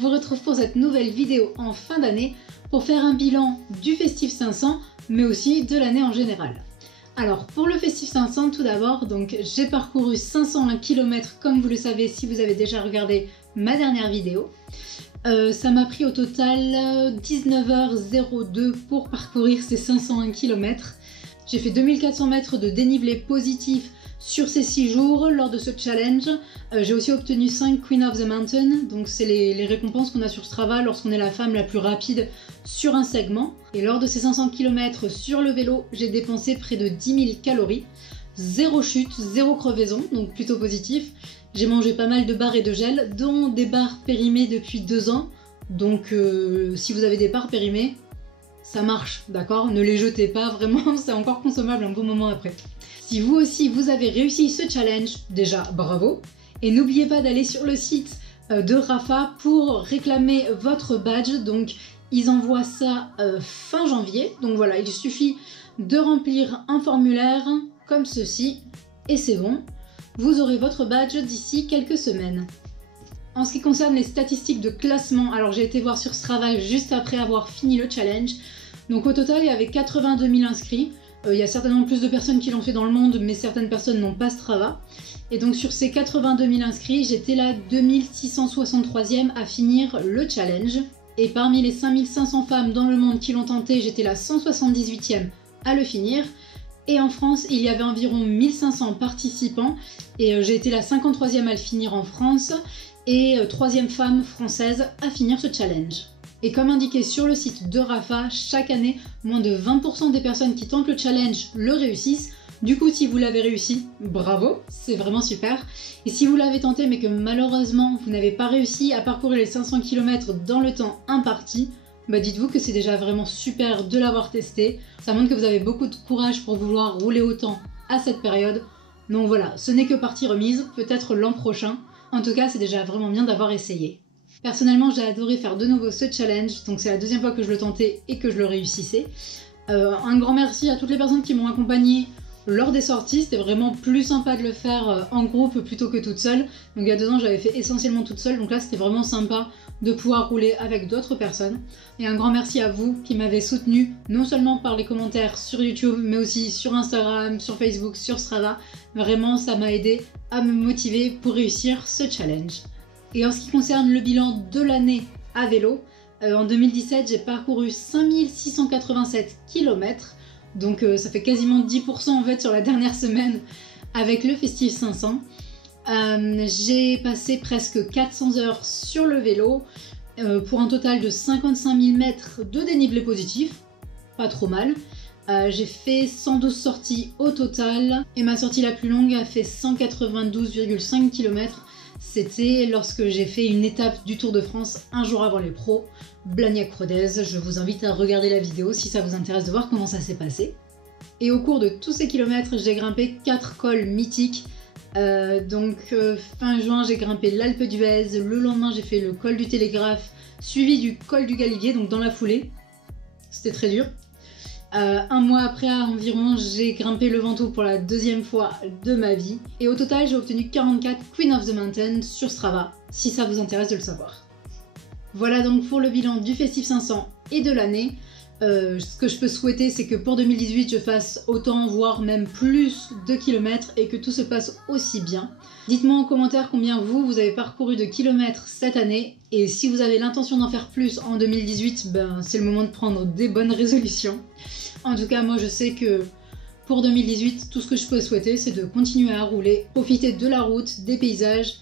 je vous retrouve pour cette nouvelle vidéo en fin d'année pour faire un bilan du Festif 500 mais aussi de l'année en général. Alors pour le Festif 500 tout d'abord, donc j'ai parcouru 501 km comme vous le savez si vous avez déjà regardé ma dernière vidéo. Ça m'a pris au total 19h02 pour parcourir ces 501 km. J'ai fait 2400 mètres de dénivelé positif sur ces 6 jours lors de ce challenge. J'ai aussi obtenu 5 Queen of the Mountain, donc c'est les récompenses qu'on a sur Strava lorsqu'on est la femme la plus rapide sur un segment. Et lors de ces 500 km sur le vélo, j'ai dépensé près de 10 000 calories. Zéro chute, zéro crevaison, donc plutôt positif. J'ai mangé pas mal de barres et de gel, dont des barres périmées depuis 2 ans. Donc si vous avez des barres périmées, ça marche, d'accord? Ne les jetez pas, vraiment, c'est encore consommable un bon moment après. Si vous aussi, vous avez réussi ce challenge, déjà bravo. Et n'oubliez pas d'aller sur le site de Rapha pour réclamer votre badge. Donc ils envoient ça fin janvier. Donc voilà, il suffit de remplir un formulaire comme ceci et c'est bon. Vous aurez votre badge d'ici quelques semaines. En ce qui concerne les statistiques de classement, alors j'ai été voir sur Strava juste après avoir fini le challenge. Donc au total, il y avait 82 000 inscrits. Il y a certainement plus de personnes qui l'ont fait dans le monde, mais certaines personnes n'ont pas Strava. Et donc sur ces 82 000 inscrits, j'étais la 2663e à finir le challenge. Et parmi les 5500 femmes dans le monde qui l'ont tenté, j'étais la 178e à le finir. Et en France, il y avait environ 1500 participants et j'ai été la 53e à le finir en France et 3e femme française à finir ce challenge. Et comme indiqué sur le site de Rapha, chaque année, moins de 20% des personnes qui tentent le challenge le réussissent. Du coup, si vous l'avez réussi, bravo, c'est vraiment super. Et si vous l'avez tenté mais que malheureusement vous n'avez pas réussi à parcourir les 500 km dans le temps imparti, bah dites-vous que c'est déjà vraiment super de l'avoir testé. Ça montre que vous avez beaucoup de courage pour vouloir rouler autant à cette période. Donc voilà, ce n'est que partie remise, peut-être l'an prochain. En tout cas, c'est déjà vraiment bien d'avoir essayé. Personnellement, j'ai adoré faire de nouveau ce challenge, donc c'est la 2e fois que je le tentais et que je le réussissais. Un grand merci à toutes les personnes qui m'ont accompagné lors des sorties, c'était vraiment plus sympa de le faire en groupe plutôt que toute seule. Donc il y a 2 ans, j'avais fait essentiellement toute seule, donc là c'était vraiment sympa de pouvoir rouler avec d'autres personnes. Et un grand merci à vous qui m'avez soutenu, non seulement par les commentaires sur YouTube, mais aussi sur Instagram, sur Facebook, sur Strava. Vraiment, ça m'a aidé à me motiver pour réussir ce challenge. Et en ce qui concerne le bilan de l'année à vélo, en 2017, j'ai parcouru 5687 km. Donc ça fait quasiment 10% en fait sur la dernière semaine avec le Festif 500. J'ai passé presque 400 heures sur le vélo pour un total de 55 000 mètres de dénivelé positif, pas trop mal. J'ai fait 112 sorties au total et ma sortie la plus longue a fait 192,5 km. C'était lorsque j'ai fait une étape du Tour de France un jour avant les pros, Blagnac-Rodez. Je vous invite à regarder la vidéo si ça vous intéresse de voir comment ça s'est passé. Et au cours de tous ces kilomètres, j'ai grimpé 4 cols mythiques. Fin juin, j'ai grimpé l'Alpe d'Huez. Le lendemain, j'ai fait le col du Télégraphe, suivi du col du Galibier, donc dans la foulée. C'était très dur. Un mois après environ, j'ai grimpé le Ventoux pour la 2e fois de ma vie. Et au total, j'ai obtenu 44 Queen of the Mountain sur Strava, si ça vous intéresse de le savoir. Voilà donc pour le bilan du Festif 500 et de l'année. Ce que je peux souhaiter, c'est que pour 2018, je fasse autant, voire même plus de kilomètres et que tout se passe aussi bien. Dites-moi en commentaire combien vous avez parcouru de kilomètres cette année. Et si vous avez l'intention d'en faire plus en 2018, c'est le moment de prendre des bonnes résolutions. En tout cas, moi je sais que pour 2018, tout ce que je peux souhaiter, c'est de continuer à rouler, profiter de la route, des paysages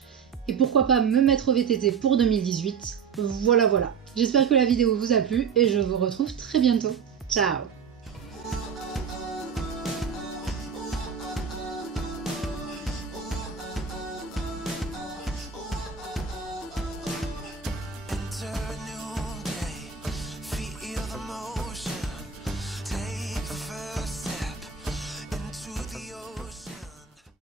et pourquoi pas me mettre au VTT pour 2018. Voilà. J'espère que la vidéo vous a plu et je vous retrouve très bientôt. Ciao!